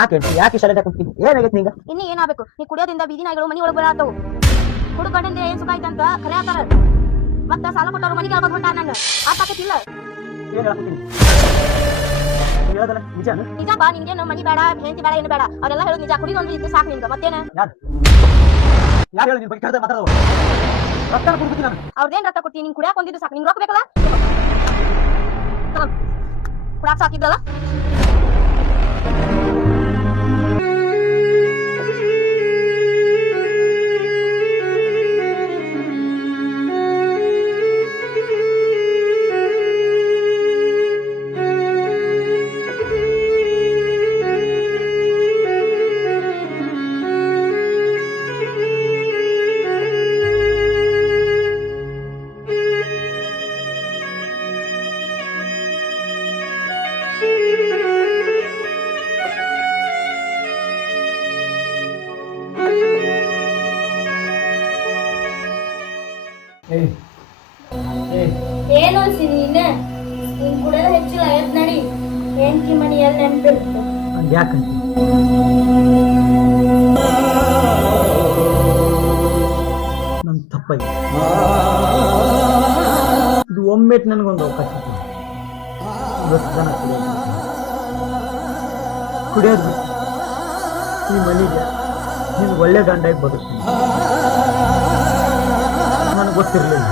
ಯಾಕೆ ಶಾಲೆ ಕುಂತೀನಿ ಏನಾಗೈತಿ ನಿಂಗ ಇನ್ನು ಏನಾಗಬೇಕು ನೀ ಕುಡಿಯೋದ್ರಿಂದ ಬೀದಿ ನಾಯಿಗಳು ಮನಿ ಒಳಗೆ ಬರತ್ತವು ಕುಡುಗಂಡಿಂದ ಏನ್ ಸುಖ ಐತಂತ ಖರೆ ಆತಾರ ಮತ್ತ ಸಾಲ ಕೊಟ್ಟವ್ರು ಮನಿಗೆ ಆಗೋದ್ ಹೊಂಟ ನಂಗ ಆತಾಕತಿಲ್ಲ ಏನ್ ಹೇಳಕುಂತೀನಿ ಹೇಳದಲ್ಲ ನಿಜಾನು ನಿಜ ಬಾ ನಿಂಗೇನು ಮನಿ ಬೇಡ ಹೆಂಡತಿ ಬೇಡ ಏನು ಬೇಡ ಅವರೆಲ್ಲ ಹೇಳೋದು ನಿಜ ಕುಡಿದೊಂದು ಇದ್ದು ಸಾಕು ನಿಂಗ ಮತ್ತೇನ ಯಾರು ಹೇಳಿ ನಿನ್ ಬಗ್ಗೆ ಕೇಳ್ದೆ ಮಾತಾಡೋದು ರೊಕ್ಕ ಕೊಡ್ಬಿಡ್ತೀನಿ ನಾನು ಅವ್ರದೇನ್ ರೊಕ್ಕ ಕೊಡ್ತೀನಿ ನಿಂಗೆ ಕುಡಿಯಾಕ ಒಂದಿದ್ದು ಸಾಕು ನಿಂಗೆ ರೊಕ್ಕ ಬೇಕಲ್ಲ ಕುಡಾಕ ಸಾಕಿದ್ದಲ್ಲ ಏನು ಅನ್ಸಿನಿ ನೀನೆ ನೀನ್ ಕುಡಿಯೋದ ಹೆಚ್ಚಿಲ್ಲ ಎದ್ ನಡಿ ಹೆಂಡತಿ ಮನೆಯಲ್ಲಿ ನೆನಪಿರುತ್ತೆ ಯಾಕಂತ ನನ್ ತಪ್ಪಾಗಿ ಇದು ಒಮ್ಮೆಟ್ ನನಗೊಂದು ಅವಕಾಶ ಇತ್ತು ಇವತ್ತು ಜನ ಕುಡಿಯೋದು ಬಿಟ್ಟು ಈ ಮನೆಗೆ ನೀನು ಒಳ್ಳೆ ಗಂಡಾಗಿ ಬದುಕ್ತೀನಿ ನನಗೆ ಗೊತ್ತಿರಲಿಲ್ಲ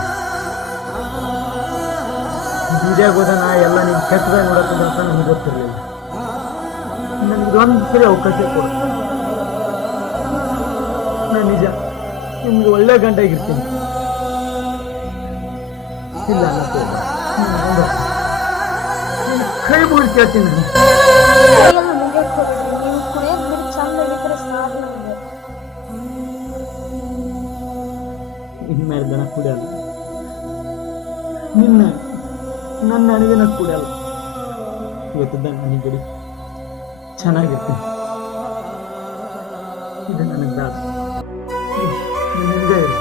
ಬೀದಿಯಾಗ ಹೋದನ ಎಲ್ಲ ನೀನು ಕೆಟ್ಟದಾಗ ನೋಡೋಕ್ಕಿಲ್ಲ ಅಂತ ನನಗೆ ಗೊತ್ತಿರಲಿಲ್ಲ ನನಗೆ ಇದೊಂದು ಸರಿ ಅವಕಾಶ ಕೊಡು ನಾನು ನಿಜ ನಿಮ್ಗೆ ಒಳ್ಳೆ ಗಂಟಾಗಿರ್ತೀನಿ ಇಲ್ಲ ಕೈ ಮುಗಿದು ಕೇಳ್ತೀನಿ ನಾನು ಕುಡಿಯೋದ್ ಬಿಟ್ಟು ಚಂದ ಆಗಿದ್ರೆ ಸಾಕು ನಮ್ಗೆ ಇನ್ಮೇಲೆ ದನ ಕುಡಿಯಲ್ಲ ನಿನ್ನ ನನ್ನ ನನಗೆ ನಾನು ಕುಡಿಯಲ್ಲ ಇವತ್ತಿದ್ದ ನನಗೆ ಗಡಿ ಚೆನ್ನಾಗಿರ್ತೀನಿ ಇದು ನನಗೆ ಬೇಡ ನಿಂದೇ ಇರಿ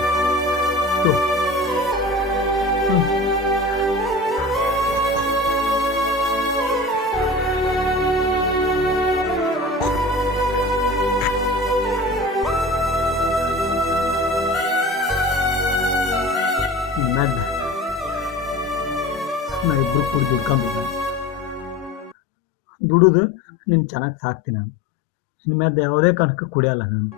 ನಾ ಇಬ್ರು ಕೂಡಿ ದುಡ್ಕೊಂಬಿದ್ದ ದುಡುದು ನೀನು ಚೆನ್ನಾಗಿ ಸಾಕ್ತೀನಿ ನಾನು ಇನ್ಮೇಲೆ ಯಾವುದೇ ಕಾರಣಕ್ಕೆ ಕುಡಿಯಲ್ಲ ನಾನು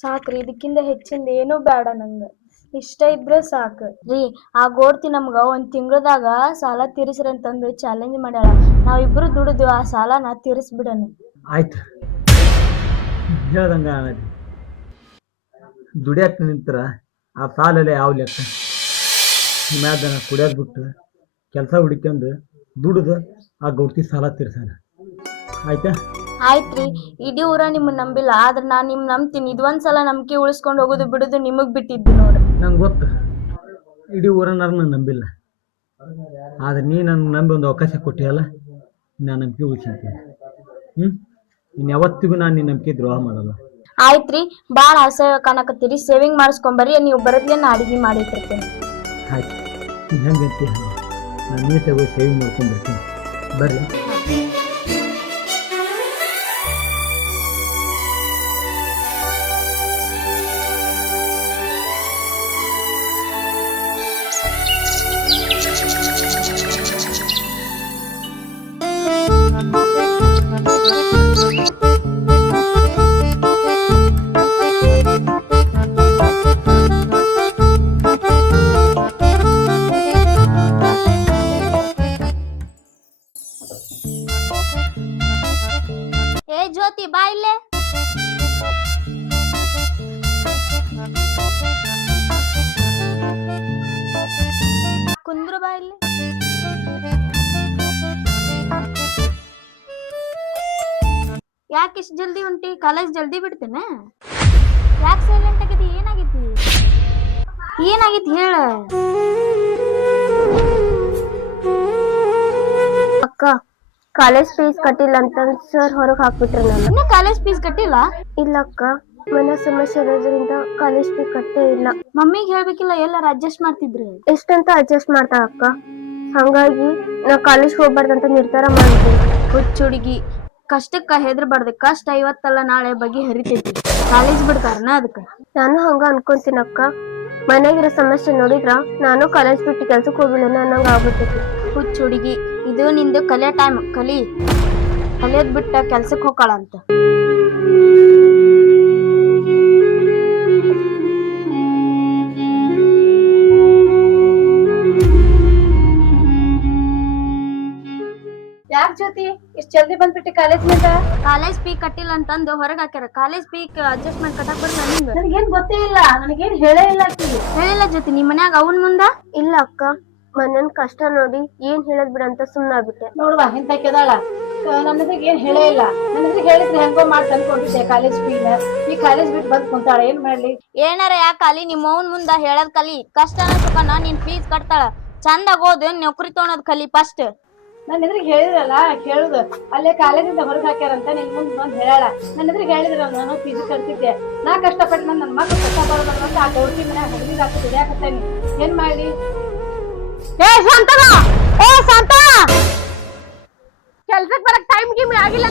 ಸಾಕ್ರಿ ಇದಕ್ಕಿಂತ ಹೆಚ್ಚಿಂದ ಏನೂ ಬೇಡ ನಂಗೆ ಇಷ್ಟ ಇದ್ರೆ ಸಾಕು ರೀ ಆ ಗೋಡ್ತಿ ನಮ್ಗ ಒಂದ್ ತಿಂಗಳದಾಗ ಸಾಲ ತೀರಿಸ್ರಿ ಅಂತಂದು ಚಾಲೆಂಜ್ ಮಾಡ್ಯಾಳ ನಾವಿಬ್ರು ದುಡಿದು ಆ ಸಾಲನ ತೀರಿಸ್ಬಿಡಣ ಆಯ್ತು ಹೇಳ್ದಂಗ ದುಡಿಯಕ್ಕೆ ನಿಂತರ ಆ ಸಾಲಲ್ಲೇ ಯಾವ ಲೆಕ್ಕ ಮ್ಯಾದ ಕುಡಿಯೋದು ಬಿಟ್ಟು ಕೆಲಸ ಹುಡ್ಕೊಂಡು ದುಡಿದು ಆ ಗೌಡ್ತಿ ಸಾಲ ತೀರ್ಸಾನ ಆಯ್ತಾ ಆಯ್ತ್ರಿ ಇಡೀ ಊರ ನಿಮ್ಮನ್ನ ನಂಬಿಲ್ಲ ಆದ್ರೆ ನಾನ್ ನಿಮ್ ನಂಬ್ತೀನಿ ಇದೊಂದ್ಸಲ ನಂಬಿಕೆ ಉಳಿಸ್ಕೊಂಡು ಹೋಗೋದು ಬಿಡುದು ನಿಮಗ್ ಬಿಟ್ಟಿದ್ದು ನೋಡ್ರಿ ನಂಗೆ ಗೊತ್ತು ಇಡೀ ಊರನ್ನಾರು ನಾನು ನಂಬಿಲ್ಲ ಆದ್ರೆ ನೀ ನನ್ನ ನಂಬಿ ಒಂದು ಅವಕಾಶ ಕೊಟ್ಟಿಯಲ್ಲ ನಾನು ನಂಬಿಕೆ ಉಳಿಸಿರ್ತೀನಿ ಇನ್ನು ಯಾವತ್ತಿಗೂ ನಾನು ನಿನ್ನ ನಂಬಿಕೆ ದ್ರೋಹ ಮಾಡಲ್ಲ ಆಯ್ತ್ರಿ ಬಾಳ ಆಸೆ ಕಾಣಕತ್ತೀರಿ ಸೇವಿಂಗ್ ಮಾಡಿಸ್ಕೊಂಬರ್ರಿ ನೀವು ಬರದ್ಲೆ ನಾ ಅಡಿಗೆ ಮಾಡಿಟ್ಟಿರ್ತೀನಿ ಆಯ್ತು ಹೆಂಗಂತ ನಾನು ನೀಟಾಗಿ ಸೇವಿಂಗ್ ಮಾಡ್ಕೊಂಡ್ಬಿಡ್ತೀನಿ ಬರ್ರಿ ಏ ಜ್ಯೋತಿ ಬಾ ಇಲ್ಲೇ ಕುಂದ್ರು ಬಾ ಇಲ್ಲಿ ಯಾಕೆ ಇಷ್ಟು ಜಲ್ದಿ ಹೊಂಟಿ ಕಾಲೇಜ್ ಜಲ್ದಿ ಬಿಡ್ತೇನೆ ಯಾಕೆ ಸೈಲೆಂಟ್ ಆಗಿದ್ದಿ ಏನಾಗೈತಿ ಹೇಳ ಅಕ್ಕ ಕಾಲೇಜ್ ಫೀಸ್ ಕಟ್ಟಿಲ್ಲ ಅಂತ ಸರ್ ಹೊರಗೆ ಹಾಕ್ಬಿಟ್ರು ನಾನು ಇನ್ನು ಕಾಲೇಜ್ ಫೀಸ್ ಕಟ್ಟಿಲ್ಲ ಇಲ್ಲ ಅಕ್ಕ ಮನೆ ಸಮಸ್ಯೆ ಇರೋದ್ರಿಂದ ಕಾಲೇಜ್ ಫೀಸ್ ಕಟ್ಟೇ ಇಲ್ಲ ಮಮ್ಮಿಗೆ ಹೇಳ್ಬೇಕಿಲ್ಲ ಎಲ್ಲಾರ ಅಡ್ಜಸ್ಟ್ ಮಾಡ್ತಿದ್ರಿ ಎಷ್ಟಂತ ಅಡ್ಜಸ್ಟ್ ಮಾಡ್ತಾ ಅಕ್ಕ ಹಂಗಾಗಿ ನಾ ಕಾಲೇಜ್ ಹೋಗ್ಬಾರ್ದಂತ ನಿರ್ಧಾರ ಮಾಡಿದ್ದೀನಿ ಹುಚ್ಚ ಹುಡುಗಿ ಕಷ್ಟಕ್ಕ ಹೆದರ್ಬಾರ್ದು. ಕಷ್ಟ ಇವತ್ತಲ್ಲ ನಾಳೆ ಬಗೆ ಹರಿತೈತಿ. ಕಾಲೇಜ್ ಬಿಡ್ತಾರನ ಅದಕ್ಕ. ನಾನು ಹಂಗ ಅನ್ಕೊಂತೀನಕ್ಕ. ಮನೆಗಿರೋ ಸಮಸ್ಯೆ ನೋಡಿದ್ರ ನಾನು ಕಾಲೇಜ್ ಬಿಟ್ಟು ಕೆಲ್ಸಕ್ಕೆ ಹೋಗ್ಬಿಡೋಣ ಅನ್ನಂಗ ಆಗ್ಬಿಟ್ಟೈತಿ. ಹುಚ್ಚ ಹುಡುಗಿ, ಇದು ನಿಂದು ಕಲಿಯೋ ಟೈಮ್. ಕಲಿಯೋದ್ ಬಿಟ್ಟ ಕೆಲ್ಸಕ್ಕೆ ಹೋಗಾಳ ಅಂತ. ಯಾಕ ಜ್ಯೋತಿ ಇಷ್ಟ ಜಲ್ದಿ ಬಂದ್ಬಿಟ್ಟಿ ಕಾಲೇಜ್ನಿಂದ? ಕಾಲೇಜ್ ಫೀ ಕಟ್ಟಿಲ್ಲ ಅಂತಂದು ಹೊರಗೆ ಹಾಕ್ಯಾರ. ಕಾಲೇಜ್ ಫೀ ಅಡ್ಜಸ್ಟ್ಮೆಂಟ್ ಕಟ್ಟಕ್ ಬರ್ಲ ನಿಂಗ? ನನಗೇನ್ ಗೊತ್ತೇ ಇಲ್ಲ, ನನಗೇನ್ ಹೇಳೇ ಇಲ್ಲ ಆಕಿ. ಹೇಳಿಲ್ಲ ಜ್ಯೋತಿ ನಿಮ್ ಮನ್ಯಾಗ ಅವನ್ ಮುಂದ? ಇಲ್ಲ ಅಕ್ಕ, ಮನನ್ ಕಷ್ಟ ನೋಡಿ ಏನ್ ಹೇಳದ್ ಬಿಡ ಅಂತ ಸುಮ್ನಾಗ್ಬಿಟ್ಟೆ. ನೋಡುವ ಇಂತ ಕೆದಾಳ. ನನಗೆ ಏನ್ ಹೇಳೇ ಇಲ್ಲ. ನನಗೆ ಹೇಳಿದ್ರೆ ಹೆಂಗೋ ಮಾಡಿ ತಂದ್ಕೊಂಡಿದ್ದೆ ಕಾಲೇಜ್ ಫೀನ. ಈ ಕಾಲೇಜ್ ಬಿಟ್ಟು ಬಂದ್ ಕುಂತಾಳ, ಏನ್ ಮಾಡ್ಲಿ? ಏನಾರ ಯಾಕಲಿ ನಿಮ್ ಅವನ್ ಮುಂದ ಹೇಳದ್ ಕಲಿ. ಕಷ್ಟನ ಸುಖನ ನಿನ್ ಫೀಸ್ ಕಟ್ತಾಳ. ಚಂದಾಗ ಓದ್ ನೌಕರಿ ತೊಗೊಳೋದ್ ಕಲಿ ಫಸ್ಟ್. ನನ್ನ ಎದುರಿಗೆ ಹೇಳಿದ್ರಲ್ಲ ಕೇಳುದು, ಅಲ್ಲೇ ಕಾಲೇಜಿಂದ ಹೊರಗೆ ಹಾಕ್ಯಾರಂತ ನಿನ್ ಮುಂದ್ ಬಂದ್ ಹೇಳಾಳ. ನನ್ನ ಎದುರಿಗೆ ಹೇಳಿದ್ರ ನಾನು ಫೀಸ್ ಕಟ್ತಿದ್ದೆ. ನಾ ಕಷ್ಟಪಟ್ಟು ನನ್ನ ಮಕ್ಳು ಕಷ್ಟ ಬರೋದಲ್ಲ ಅಂತ ಆ ಗೌಡ್ತಿ ಮನ್ಯಾಗ ಹುಡುಗಿದ ಹಾಕಿ ದುಡಿಯಾಕತ್ತೇನಿ. ಏನ್ ಮಾಡ್ಲಿ? ಕೆಲ್ಸಕ್ ಬರಕ್ ಟೈಮ್ ಗಿಮ್ ಆಗಿಲ್ಲ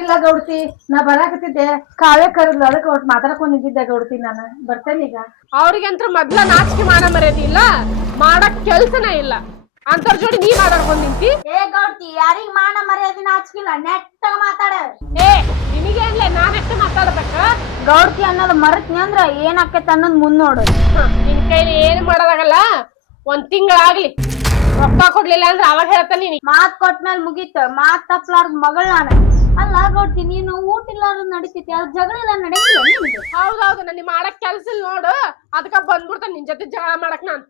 ಇಲ್ಲ ಗೌಡ್ತಿ, ನಾ ಬರಾಕತ್ತಿದ್ದೆ. ಕಾವೇ ಕರೆದ್ಲು, ಅದಕ್ಕೆ ಒಟ್ಟು ಮಾತಾಡ್ಕೊಂಡ್ ನಿಂತಿದ್ದೆ ಗೌಡ್ತಿ. ನಾನು ಬರ್ತೇನೆ ಈಗ. ಅವ್ರಿಗಂತ್ರ ಮೊದ್ಲ ನಾಚಿಕೆ ಮಾನ ಮರ್ಯಾದೆ ಇಲ್ಲ, ಮಾಡಕ್ ಕೆಲ್ಸನೇ ಇಲ್ಲ. ಅಂತವ್ರ ಜೋಡಿ ನೀ ಮಾತಾಡ್ಕೊಂಡ್ ನಿಂತಿ. ಏ ಗೌಡ್ತಿ, ಯಾರಿಗ್ ಮಾನ ಮರ್ಯಾದೆ ನಾಚಿಕಿಲ್ಲ, ನೆಟ್ಟಾಗ ಮಾತಾಡ. ಏ ನಿನಗೆ ಅನ್ಲೆ ನಾನ್ ಎಷ್ಟು ಮಾತಾಡ್ಬೇಕ? ಗೌಡ್ತಿ ಅನ್ನೋದು ಮರತ್ನಿ ಅಂದ್ರ ಏನಾಕೈತಿ ಅನ್ನೋದ್ ಮುಂದ್ ನೋಡು. ನಿನ್ ಕೈಲಿ ಏನು ಮಾಡೋದಾಗಲ್ಲ. ಒಂದ್ ತಿಂಗಳಾಗ್ಲಿ ರೊಕ್ಕ ಕೊಡ್ಲಿಲ್ಲ ಅಂದ್ರೆ ಅವಾಗ ಹೇಳ್ತಾನೆ ನೀ. ಮಾತ್ ಕೊಟ್ಮೇಲೆ ಮುಗೀತ. ಮಾತ್ ತಪ್ಲಾರ್ದ ಮಗಳ್ ನಾನು ಅಲ್ಲ ಗೌಡ್ತಿ. ನೀನು ಊಟ ಇಲ್ಲಾರ ನಡಿತೈತಿ, ಅದ್ ಜಗಳ ಇಲ್ಲ ನಡೆಯಂಗಿಲ್ಲ. ಹೌದೌದು, ನನ್ ಮಾಡಕ್ ಕೆಲ್ಸ ಇಲ್ಲ ನೋಡು, ಅದಕ್ಕ ಬಂದ್ಬಿಡ್ತಾನೆ ನಿನ್ ಜೊತೆ ಜಗಳ ಮಾಡಕ್ ನಾನು.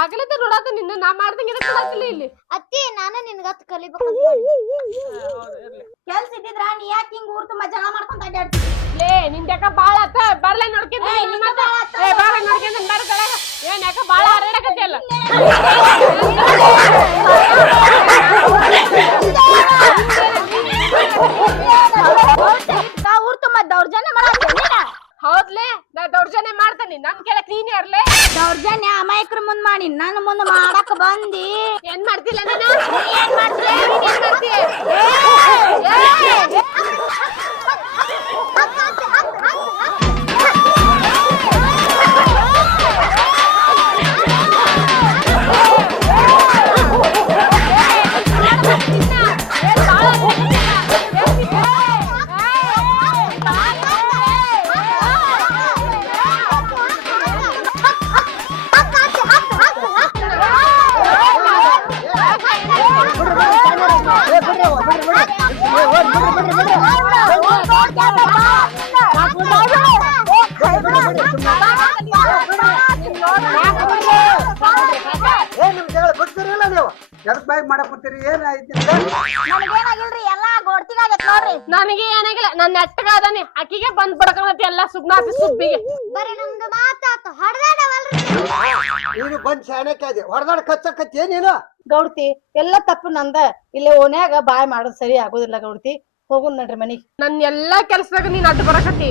ಆಗಲಿದ್ದ ನೋಡಾತ ನಿನ್ನ ನಾ ಮಾಡ್ದಂಗೆ ಇಲ್ಲಿ ಅತ್ತಿ. ನಾನು ನಿನ್ಗತ್ ಕಲಿಬೇಕು. ಕೆಲ್ಸ ಇದ್ದಿದ್ರ ನೀ ಯಾಕೆ ಹಿಂಗ್ ಊರ್ ತುಂಬಾ ಜಗಳ ಮಾಡ್ಕೊಂತ ಅಡ್ಡಾಡ್ತಿ? ಲೇ ನಿನ್ ಯಾಕ ಬಾಳ ಆತ ಬರ್ಲೆ ನೋಡ್ಕೊಂಡ್ ಬಾಳ ನೋಡ್ಕೊಂಡ್ ಬರ್ತಾಳ. ಏನ್ ಯಾಕ ಬಾಳ ಹರಡಕತ್ತಿಯಲ್ಲ? ಊರ್ ತುಂಬಾ ದೌರ್ಜನ್ಯ ಮಾಡಾಕ್ತಿ. ಹೌದ್ಲೇ, ನಾ ದೌರ್ಜನ್ಯ ಮಾಡ್ತಾನೆ. ನನ್ ಕೇಳಕ್ ನೀನ್ ಯಾರ್ಲೆ? ದೌರ್ಜನ್ಯ ಅಮಾಯಕರ ಮುಂದ್ ಮಾಡಿ ನನ್ನ ಮುಂದ್ ಮಾಡಕ್ ಬಂದಿ. ಏನ್ ಮಾಡ್ತಿಲ್ಲ ನೀನು? ಏನ್ ಮಾಡ್ತೀಯ? ಏನ್ ಮಾಡ್ತೀಯ? ನನಗೇನಾಗಿಲ್ರಿ, ಎಲ್ಲಾ ಗೋಡ್ತಿಗಾಗತ್ ನೋಡ್ರಿ. ನನಗೆ ಏನಾಗಿಲ್ಲ, ನನ್ ನೆಟ್ಟಗಾದಾನೆ. ಅಕ್ಕಿಗೆ ಬಂದ್ ಬಡಕನತಿ ಎಲ್ಲ ಸುಗ್ನಾಸಿ ಸುಬ್ಬಿಗೆ. ಬರೀ ನಮ್ದು ಮಾತಾತು ಹೊಡೆದಾಡವಲ್ರಿ. ನೀನು ಬಂದ್ ಶಾಣಕ್ಕಾದೆ ಹೊಡೆದಾಡ ಕಚ್ಚಕತ್ತಿ ನೀನು. ಗೌಡ್ತಿ, ಎಲ್ಲ ತಪ್ಪು ನಂದ. ಇಲ್ಲೇ ಓನ್ಯಾಗ ಬಾಯ್ ಮಾಡೋದ್ ಸರಿ ಆಗೋದಿಲ್ಲ ಗೌಡ್ತಿ. ಹೋಗುನ್ ನಡ್ರಿ ಮನಿಗ್. ನನ್ ಎಲ್ಲಾ ಕೆಲ್ಸದಾಗ ನೀನ್ ಅಡ್ಡ ಬರಕತ್ತಿ.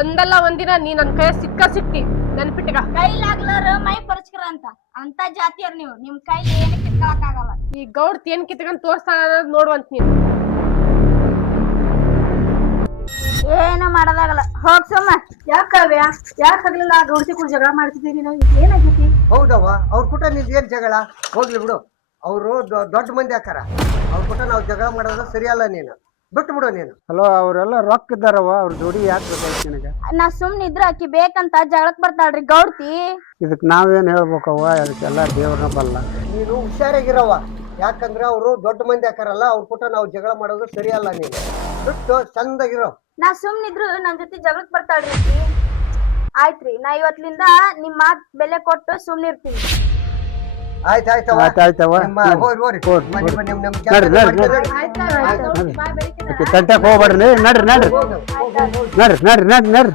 ಒಂದಲ್ಲ ಒಂದಿನ ನೀ ನನ್ ಕೈ ಸಿಕ್ತಿ ನೆನ್ಪಿಟ್ಟಗ. ಕೈಲಾಗ್ಲಾರ ಮೈ ಪರಚ್ಕರ ಅಂತ ಜಾತಿಯರ್ ನೀವು. ನಿಮ್ ಕೈ ಏನು ಕಿತ್ಕೊಳಕ್ ಆಗಲ್ಲ. ಈ ಗೌಡ್ತಿ ಏನ್ ಕಿತ್ಕೊಂಡ್ ತೋರ್ಸ್ತಾನ ನೋಡುವಂತ ನೀನು. ಏನು ಮಾಡೋದಾಗಲ್ಲ, ಹೋಗ್ ಸುಮ್ಮ. ಯಾಕವ್ಯ ಯಾಕೆ ಆಗ್ಲಿಲ್ಲ? ಗೌಡ್ತಿ ಕೂಡ ಜಗಳ ಮಾಡ್ತಿದ್ದೀರಿ ನಾವು, ಏನಾಗೈತಿ? ಹೌದವ್ವ, ಅವ್ರ ಕೂಟ ನಿಂದ ಏನ್ ಜಗಳ? ಹೋಗ್ಲಿ ಬಿಡು, ಅವರು ದೊಡ್ಡ ಮಂದಿ ಹಾಕಾರ. ಅವ್ರ ಕೂಟ ನಾವು ಜಗಳ ಮಾಡೋದು ಸರಿಯಲ್ಲ. ನೀನು ಬಿಟ್ಟು ಬಿಡು ನೀನು. ಹಲೋ, ಅವರೆಲ್ಲ ರೊಕ್ಕ ಇದ್ದಾರವ, ಅವ್ರ ಜೋಡಿ ಯಾಕೆ ಬೇಕಾಯ್ತು ನಿನಗೆ? ನಾ ಸುಮ್ನಿದ್ರ ಆಕಿ ಬೇಕಂತ ಜಗಳಕ್ ಬರ್ತಾಳ್ರಿ ಗೌಡ್ತಿ. ಇದಕ್ ನಾವೇನ್ ಹೇಳ್ಬೇಕವ್ವ? ಅದಕ್ಕೆಲ್ಲ ದೇವ್ರನ್ನ ಬಲ್ಲ. ನೀನು ಹುಷಾರಾಗಿರವ, ಯಾಕಂದ್ರೆ ಅವರು ದೊಡ್ಡ ಮಂದಿ ಹಾಕಾರಲ್ಲ. ಅವ್ರ ಕೂಟ ನಾವು ಜಗಳ ಮಾಡೋದು ಸರಿಯಲ್ಲ. ನೀನು ಬಿಟ್ಟು ಚಂದಾಗಿರೋ. ನಾ ಸುಮ್ನಿದ್ರು ನನ್ ಜೊತೆ ಜಗಳಕ್ ಬರ್ತಾಳ್ರಿ ಆಕಿ. ಆಯ್ತ್ರಿ, ನಾ ಇವತ್ಲಿಂದ ನಿಮ್ ಮಾತ್ ಬೆಲೆ ಕೊಟ್ಟು ಸುಮ್ನಿರ್ತೀನಿ. ಆಯ್ತಾಯ್ತವ, ಆಯ್ತಾಯ್ತವ. ತಂಟಕ್ ಹೋಗ್ಬೇಡ್ರಿ, ನಡ್ರಿ ನಡ್ರಿ ನಡ್ರಿ ನಡ್ರಿ ನಡ್ರಿ ನಡ್ರಿ ನಡ್ರಿ.